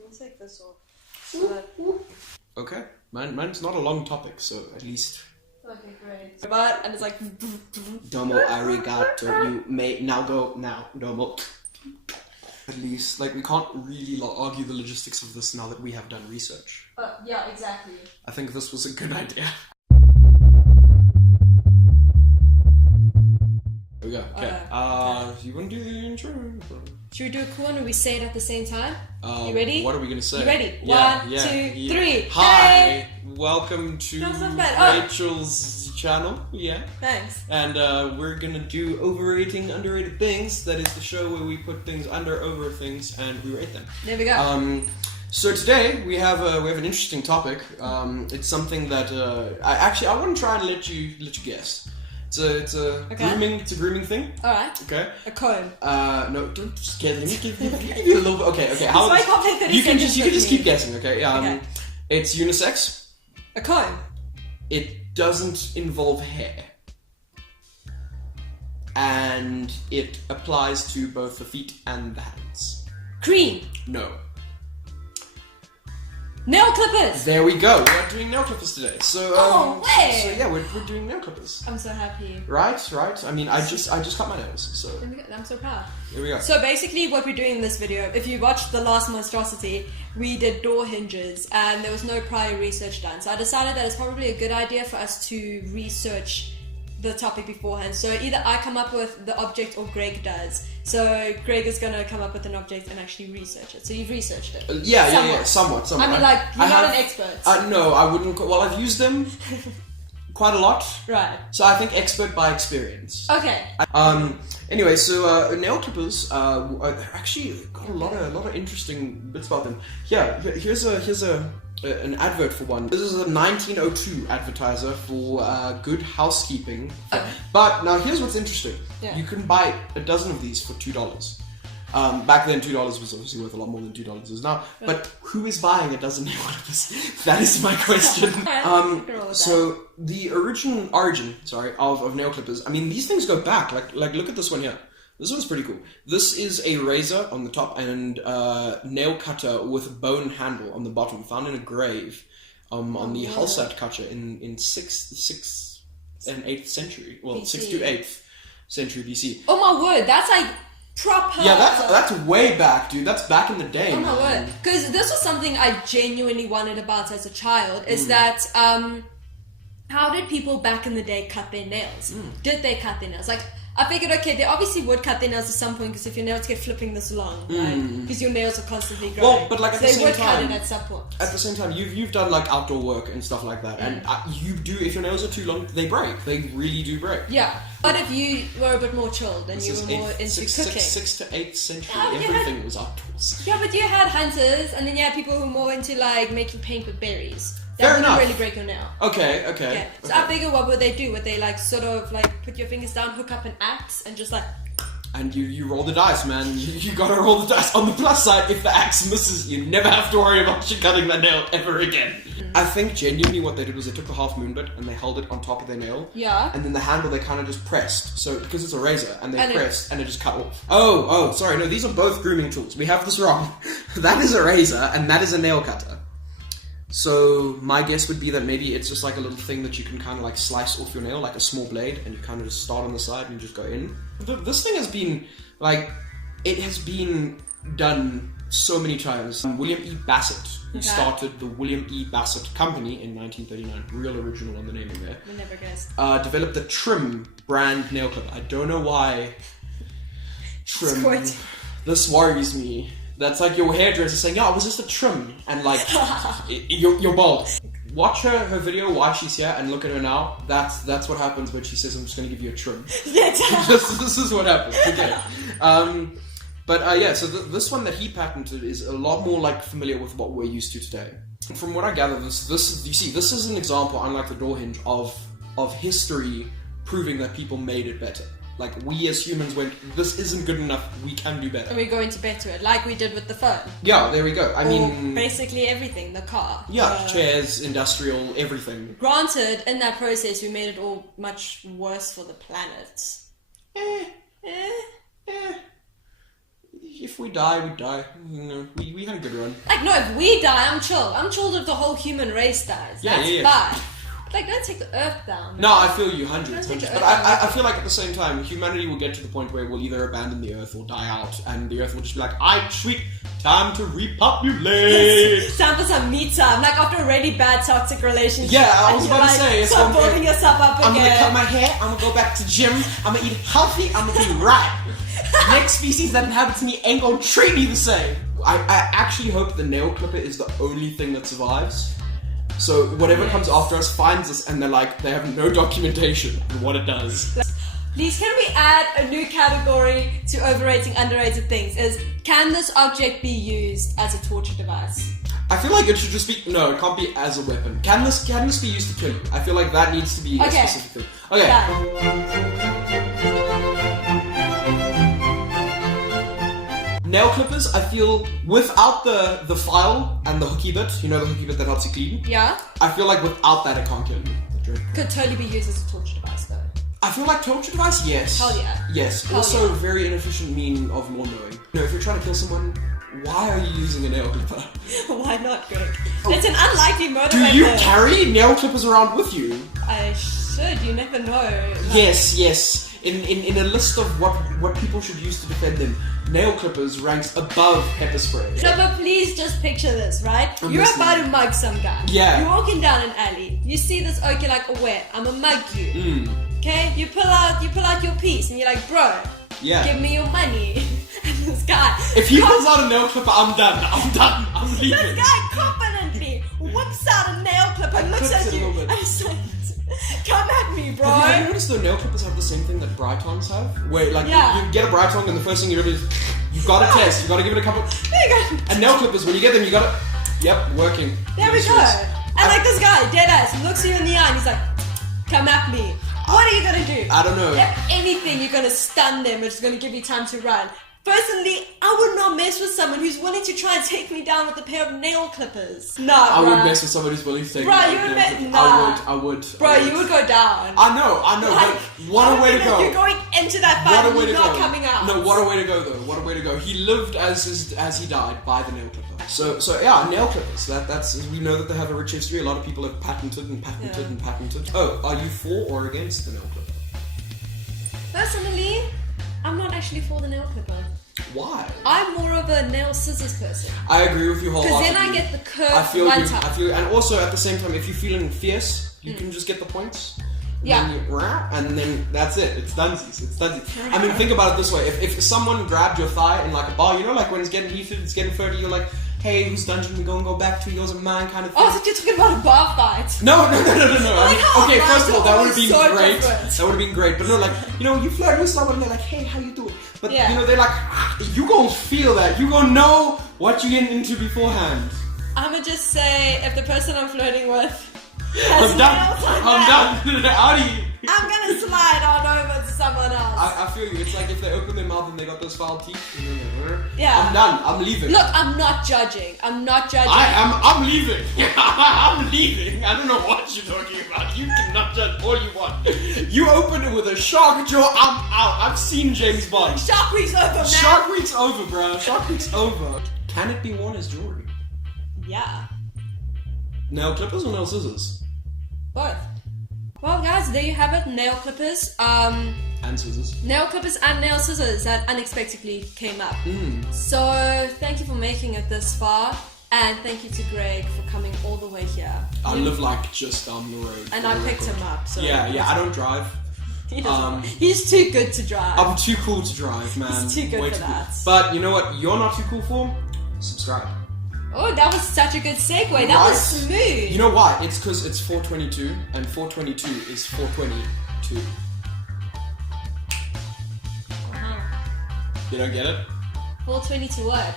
I'll take this off. So Okay. Mine's not a long topic, so at least... okay, great. But, and it's like... Domo arigato. You may now go now. Domo. At least, like, we can't really argue the logistics of this now that we have done research. Yeah, exactly. I think this was a good idea. Here we go. Okay. You want to do the intro? Should we do a cool one or we say it at the same time? You ready? What are we going to say? You ready? Yeah, 1, yeah, 2, yeah. 3. Hi! Hey! Welcome to No, it's not bad. Rachel's channel. Yeah. Thanks. And we're going to do Overrating Underrated Things. That is the show where we put things over things and we rate them. There we go. So today we have an interesting topic. It's something that I want to try and let you guess. It's a grooming thing. All right. Okay. A comb. No, don't just get. Let me give you a little bit. Okay. How? That's why I can't take You can just keep guessing. Okay. Okay. It's unisex. A comb. It doesn't involve hair, and it applies to both the feet and the hands. Cream. No. Nail clippers. There we go. We're doing nail clippers today. So, way! So yeah, we're doing nail clippers. I'm so happy. Right. I mean, I just cut my nails. So I'm so proud. here we go. So basically what we're doing in this video, if you watched the last monstrosity, we did door hinges and there was no prior research done. So I decided that it's probably a good idea for us to research the topic beforehand. So either I come up with the object or Greg does. So Greg is going to come up with an object and actually research it. So you've researched it. Yeah, somewhat. I mean, like, you're not an expert. No, I wouldn't. Well, I've used them quite a lot. Right. So I think expert by experience. Okay. Anyway, so nail clippers they're actually got a lot of interesting bits about them. Yeah, here's an advert for one. This is a 1902 advertiser for Good Housekeeping. But now here's what's interesting. Yeah. You can buy a dozen of these for $2. Back then, $2 was obviously worth a lot more than $2 is now. But who is buying a dozen nail clippers? That is my question. So the origin of nail clippers. I mean, these things go back. Like look at this one here. This one's pretty cool. This is a razor on the top and nail cutter with a bone handle on the bottom, found in a grave on the Halsat culture in 6th and 8th century. Well, BC. 6th to 8th century BC. Oh my word, that's like proper. Yeah, that's way back, dude. That's back in the day. Oh my word. Because this was something I genuinely wondered about as a child, is that how did people back in the day cut their nails? Did they cut their nails? Like, I figured, okay, they obviously would cut their nails at some point because if your nails get flipping this long, right? Because your nails are constantly growing. Well, but like at the same time, they would cut it at some point. At the same time, you've done like outdoor work and stuff like that, and you do. If your nails are too long, they break. They really do break. Yeah, but if you were a bit more chilled and you were more into cooking, 6th to 8th century, everything was outdoors. Yeah, but you had hunters, and then you had people who were more into like making paint with berries. Fair enough. Really break your nail. Okay. Yeah. So I figure, what would they do? Would they like sort of like put your fingers down, hook up an axe, and just like? And you roll the dice, man. You gotta roll the dice. On the plus side, if the axe misses, you never have to worry about you cutting that nail ever again. I think genuinely what they did was they took the half moon bit and they held it on top of their nail. Yeah. And then the handle they kind of just pressed. So because it's a razor, and they pressed and it just cut off. Oh, sorry. No, these are both grooming tools. We have this wrong. That is a razor and that is a nail cutter. So my guess would be that maybe it's just like a little thing that you can kind of like slice off your nail, like a small blade, and you kind of just start on the side and just go in. This thing has been like, it has been done so many times. William E. Bassett, who started the William E. Bassett Company in 1939, real original on the naming there. We never guessed. Developed the Trim brand nail clip. I don't know why. Trim. This worries me. That's like your hairdresser saying, "Yeah, was this a trim?" And like, you're bald. Watch her video while she's here and look at her now. That's what happens when she says, "I'm just going to give you a trim." This is what happens. Okay. So this one that he patented is a lot more like familiar with what we're used to today. From what I gather, this is an example, unlike the door hinge, of history proving that people made it better. Like, we as humans went, this isn't good enough, we can do better. And we're going to better it, like we did with the phone. Yeah, there we go. I mean, basically everything, the car. Yeah, chairs, industrial, everything. Granted, in that process, we made it all much worse for the planet. if we die, we die. You know, we had a good run. Like, no, if we die, I'm chill. I'm chilled if the whole human race dies. That's fine. Like, don't take the earth down. No, I feel you, hundreds. But I feel like at the same time, humanity will get to the point where we'll either abandon the earth or die out, and the earth will just be like, sweet, time to repopulate. Time for some me time, like after a really bad toxic relationship. Yeah, I was about to say. Start building yourself up again. I'm gonna cut my hair, I'm gonna go back to gym, I'm gonna eat healthy, I'm gonna be right. Next species that inhabits me ain't gonna treat me the same. I actually hope the nail clipper is the only thing that survives. So whatever comes after us finds us, and they have no documentation on what it does. Please, can we add a new category to overrating underrated things? Can this object be used as a torture device? I feel like it should just be, no, it can't be as a weapon. Can this be used to kill you? I feel like that needs to be a specific thing. Okay. Nail clippers, I feel, without the file and the hooky bit, you know the hooky bit that helps you clean? Yeah. I feel like without that it can't kill you. Could totally be used as a torture device though. I feel like torture device, yes. Hell yeah. Yes. Hell also, yeah. very inefficient mean of lawn mowing. You know, if you're trying to kill someone, why are you using a nail clipper? Why not, Greg? It's an unlikely motivator. Do you carry nail clippers around with you? I should. You never know. Yes. In a list of what people should use to defend them, nail clippers ranks above pepper spray. No, but please just picture this, right? You're about to mug some guy. Yeah. You're walking down an alley. You see this oak, you're like, oh wait, I'ma mug you. Okay? You pull out your piece and you're like, bro, give me your money. And this guy, if he pulls out a nail clipper, I'm done. I'm leaving. This guy confidently whips out a nail clipper and looks at you and he's like, come at me, bro. Have you noticed though, nail clippers have the same thing that Brytons have? Where like you get a Bryton and the first thing you do is you've got to test, you've got to give it a couple. There you go. And nail clippers, when you get them, you got to, working. There we go. And like this guy, dead ass, looks you in the eye and he's like, come at me. What are you gonna do? I don't know. If anything, you're gonna stun them, which is gonna give you time to run. Personally, I would not mess with someone who's willing to try and take me down with a pair of nail clippers. Nah, I would mess with someone who's willing to take me down. You would mess. I would. Bro, you would go down. I know. Like, but what a way to go. You're going into that fight and you're not coming out. No, what a way to go though. What a way to go. He lived as he died by the nail clipper. So yeah, nail clippers. That's we know that they have a rich history. A lot of people have patented and patented and patented. Oh, are you for or against the nail clipper? Personally, I'm not actually for the nail clipper. Why? I'm more of a nail scissors person. I agree with you wholeheartedly. Because then I get the curve I feel one you. time. I feel you. And also at the same time, if you're feeling fierce, you can just get the points. And then that's it. It's dunsies. I mean, think about it this way. If someone grabbed your thigh in like a bar, you know, like when it's getting heated, it's getting flirty, you're like, hey, whose dungeon we go back to? Yours or mine kind of thing. Oh, so you're talking about a bar fight? No. Okay, first of all, that would have been so great. Different. That would have been great. But no, like, you know, you flirt with someone and they're like, hey, how you doing? But, you know, they're like, you gonna feel that. You gonna know what you're getting into beforehand. I'ma just say, if the person I'm flirting with I'm done. Out of you. I'm gonna slide on over to someone else. I feel you. It's like if they open their mouth and they got those foul teeth. Yeah. I'm done. I'm leaving. Look, I'm not judging. I'm I'm leaving. I'm leaving. I don't know what you're talking about. You cannot judge all you want. You open it with a shark jaw. I'm out. I've seen James Bond. Shark Week's over, man. Shark Week's over, bro. Shark Week's over. Can it be worn as jewelry? Yeah. Nail clippers or nail scissors? Both. Well, guys, there you have it. Nail clippers. And scissors. Nail clippers and nail scissors that unexpectedly came up. So, thank you for making it this far. And thank you to Greg for coming all the way here. I live like just down the road. And I picked him up. So yeah, I don't drive. He's too good to drive. I'm too cool to drive, man. He's too good for that. Cool. But you know what you're not too cool for? Subscribe. Oh, that was such a good segue. That was smooth. You know why? It's because it's 422, and 422 is 422. You don't get it? 422 what?